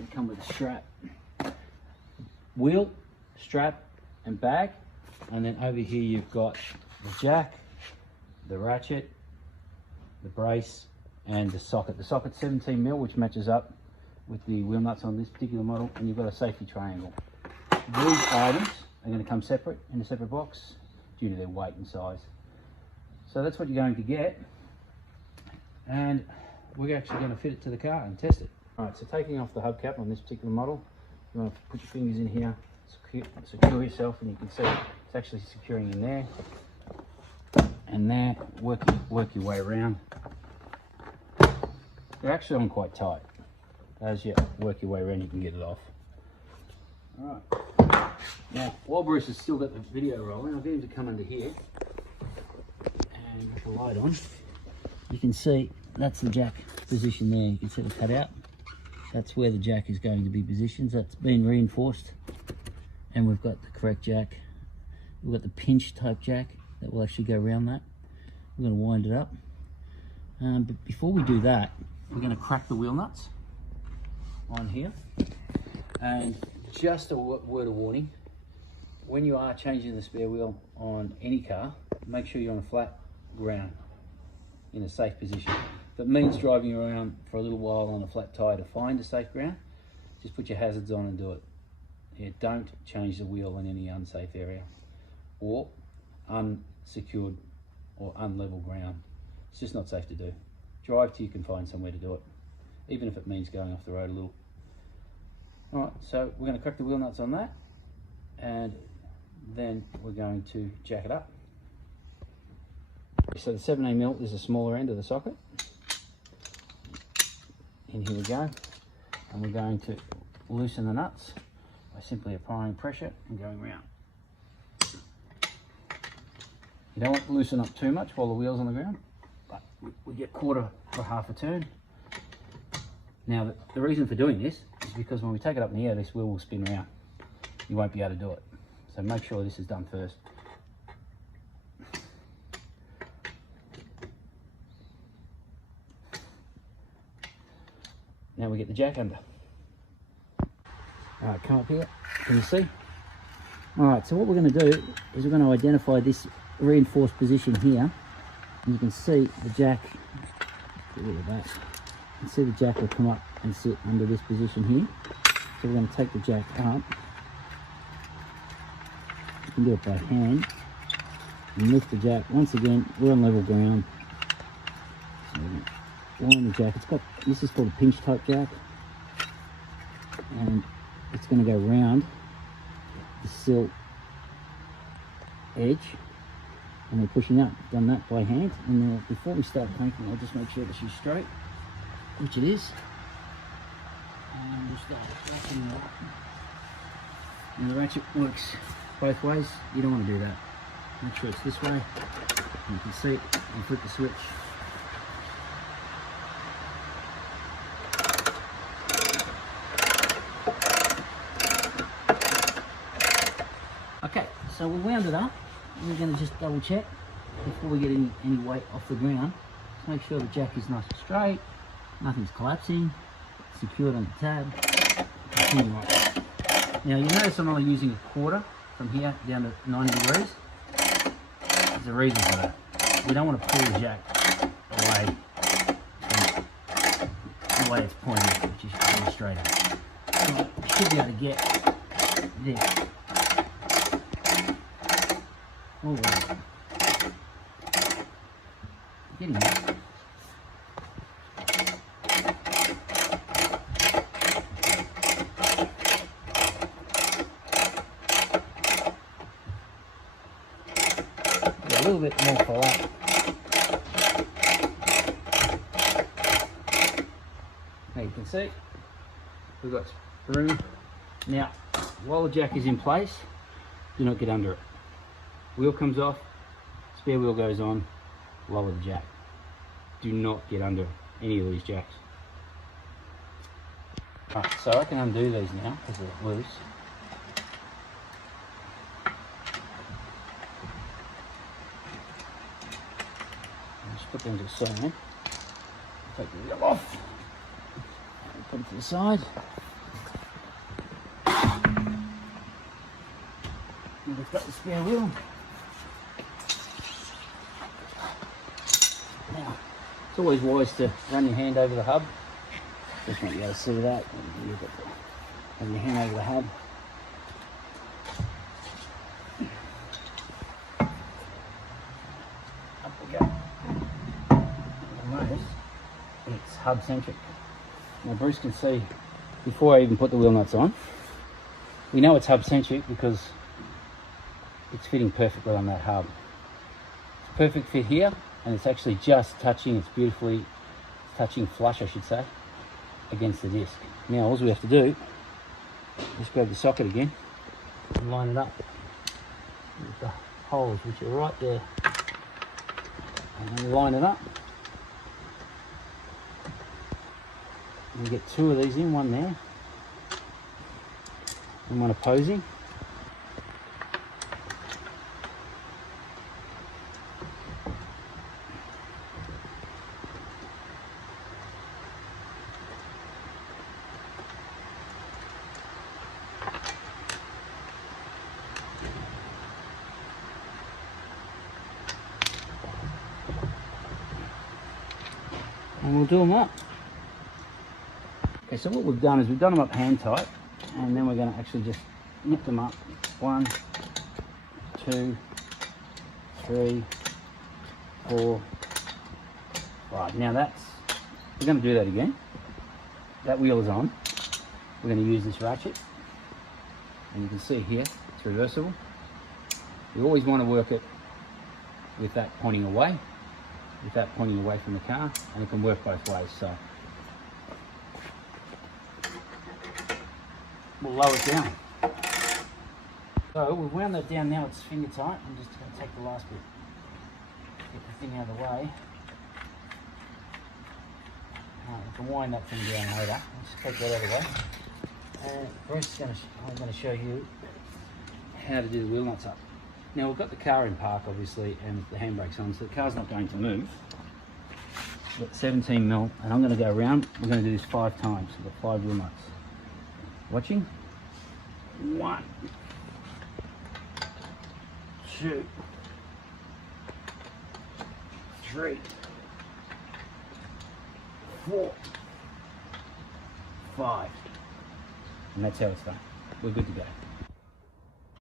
actually come with a strap. Wheel, strap and bag, and then over here you've got the jack, the ratchet, the brace and the socket. The socket's 17mm, which matches up with the wheel nuts on this particular model, and you've got a safety triangle. These items are going to come separate in a separate box due to their weight and size. So that's what you're going to get, and we're actually going to fit it to the car and test it. Alright, so taking off the hubcap on this particular model, you want to put your fingers in here, secure yourself, and you can see it's actually securing in there and there. Work your way around. They're actually on quite tight. As you work your way around, you can get it off. Alright, now while Bruce has still got the video rolling, I'll get him to come under here, and with the light on, you can see that's the jack position there. You can see the cutout. That's where the jack is going to be positioned. That's been reinforced, and we've got the correct jack. We've got the pinch type jack that will actually go around that. We're going to wind it up, but before we do that, we're going to crack the wheel nuts on here. And just a word of warning, when you are changing the spare wheel on any car, make sure you're on a flat ground in a safe position. If it means driving around for a little while on a flat tyre to find a safe ground, just put your hazards on and do it. Yeah, don't change the wheel in any unsafe area or unsecured or unlevel ground. It's just not safe to do. Drive till you can find somewhere to do it, even if it means going off the road a little. Alright, so we're going to crack the wheel nuts on that, and then we're going to jack it up. So the 17mm is the smaller end of the socket. And here we go. And we're going to loosen the nuts by simply applying pressure and going round. You don't want to loosen up too much while the wheel's on the ground, but we get quarter for half a turn. Now the reason for doing this is because when we take it up in the air, this wheel will spin around. You won't be able to do it. So make sure this is done first. Now we get the jack under. Alright, come up here. Can you see? Alright, so what we're going to do is we're going to identify this reinforced position here. And you can see the jack, get rid of that. You can see the jack will come up and sit under this position here. So we're going to take the jack up. You can do it by hand. And lift the jack. Once again, we're on level ground. So wind the jack. It's got, this is called a pinch type jack. And it's going to go round the sill edge. And we're pushing up. Done that by hand. And now before we start cranking, I'll just make sure that she's straight, which it is. And we'll start ratcheting it up. And the ratchet works both ways. You don't want to do that. Make sure it's this way. And you can see it and flip the switch. Okay, so we wound it up. We're going to just double check before we get any weight off the ground. Just make sure the jack is nice and straight, nothing's collapsing, secured on the tab. Continue on. Now you notice I'm only using a quarter from here down to 90 degrees. There's a reason for that. We don't want to pull the jack away from the way it's pointed, which is going straight up. So we should be able to get there. All right. Getting there. A little bit more flat. Now you can see we've got room. Now, while the jack is in place, do not get under it. Wheel comes off, spare wheel goes on, lower the jack. Do not get under any of these jacks. Alright, so I can undo these now because they're loose. Just put them to the side. Take the wheel off. And put it to the side. We've got the spare wheel. Now, it's always wise to run your hand over the hub. Just want you to see that. You've got to have your hand over the hub. Up we go. Notice it's hub centric. Now Bruce can see, before I even put the wheel nuts on, we know it's hub centric because it's fitting perfectly on that hub. It's a perfect fit here, and it's actually just touching, it's beautifully touching flush, I should say, against the disc. Now all we have to do is grab the socket again and line it up with the holes which are right there, and then line it up. And get two of these in, one there and one opposing. And we'll do them up. Okay, so what we've done is we've done them up hand tight, and then we're going to actually just nip them up. 1, 2, 3, 4, 5. Now we're going to do that again. That wheel is on. We're going to use this ratchet, and you can see here it's reversible. You always want to work it with that pointing away, from the car, and it can work both ways. So we'll lower it down. So we've wound that down, now it's finger tight. I'm just going to take the last bit, get the thing out of the way. Right, we can wind that thing down later. I'll just take that out of the way. And Bruce I'm going to show you how to do the wheel nuts up. Now we've got the car in park obviously, and the handbrake's on, so the car's not going to move. We've got 17 mil, and I'm going to go around. We're going to do this 5 times. We've got 5 wheel nuts. Watching? 1, 2, 3, 4, 5. And that's how it's done. We're good to go.